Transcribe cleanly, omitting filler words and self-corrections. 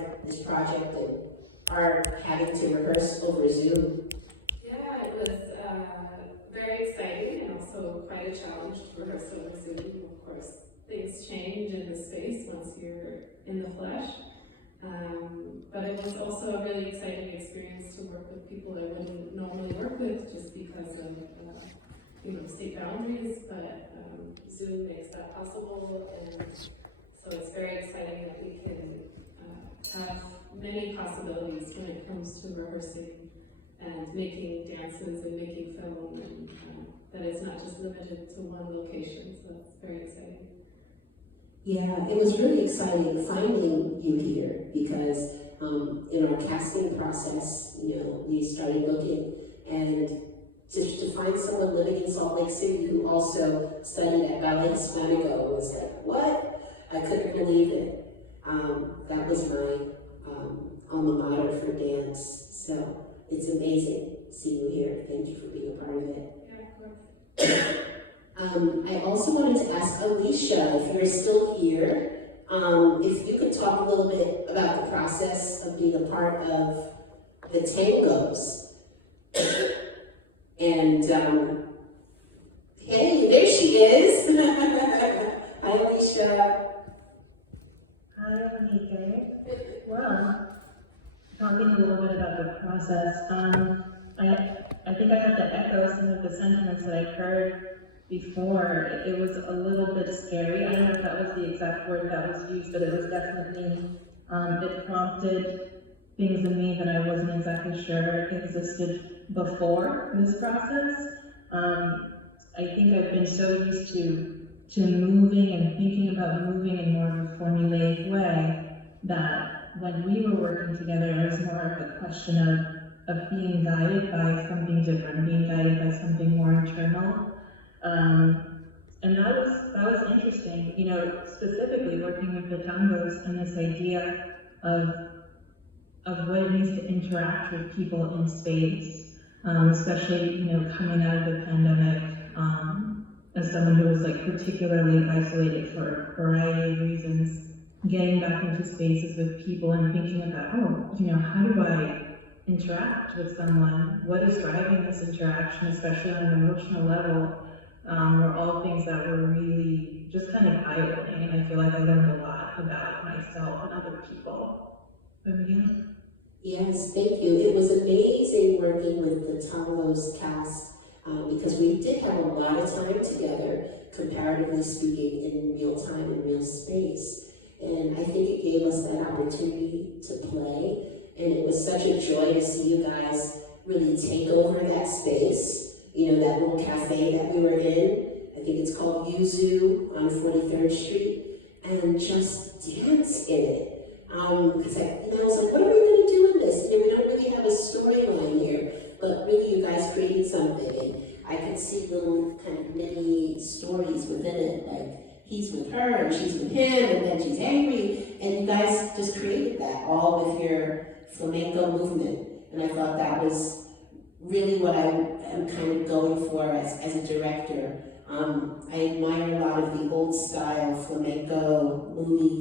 of this project and are having to rehearse over Zoom? Yeah, it was very exciting and also quite a challenge to rehearse over Zoom. Of course, things change in the space once you're in the flesh. But it was also a really exciting experience to work with people I wouldn't normally work with just because of state boundaries, but Zoom makes that possible, and so it's very exciting that we can have many possibilities when it comes to rehearsing and making dances and making film, and that it's not just limited to one location, so it's very exciting. Yeah, it was really exciting finding you here because in our casting process, we started looking, and to find someone living in Salt Lake City who also studied at Edge of Flamenco was like, what? I couldn't believe it. That was my alma mater for dance, so it's amazing seeing you here. Thank you for being a part of it. Yeah, of course. I also wanted to ask Alicia, if you're still here, if you could talk a little bit about the process of being a part of the tangos. And, hey, there she is. Hi, Alicia. Hi, Monique. Well, talking a little bit about the process, I think I have to echo some of the sentiments that I've heard before. It was a little bit scary. I don't know if that was the exact word that was used, but it was definitely, it prompted things in me that I wasn't exactly sure existed before this process. I think I've been so used to moving and thinking about moving in more of a formulaic way that when we were working together, it was more of a question of being guided by something different, being guided by something more internal. And that was interesting, specifically working with the tangos and this idea of what it means to interact with people in space, especially, coming out of the pandemic, as someone who was particularly isolated for a variety of reasons, getting back into spaces with people and thinking about, how do I interact with someone? What is driving this interaction, especially on an emotional level, were all things that were really just kind of eye-opening, and I feel like I learned a lot about myself and other people. Amelia? Yes, thank you. It was amazing working with the Tangos cast because we did have a lot of time together, comparatively speaking, in real time and real space. And I think it gave us that opportunity to play. And it was such a joy to see you guys really take over that space, that little cafe that we were in. I think it's called Yuzu on 43rd Street, and just dance in it. Because I was like, what are we going to do in this? We don't really have a storyline here, but really you guys created something. And I could see little kind of mini stories within it, like he's with her and she's with him, and then she's angry. And you guys just created that all with your flamenco movement. And I thought that was really what I am kind of going for as a director. I admire a lot of the old style flamenco movies.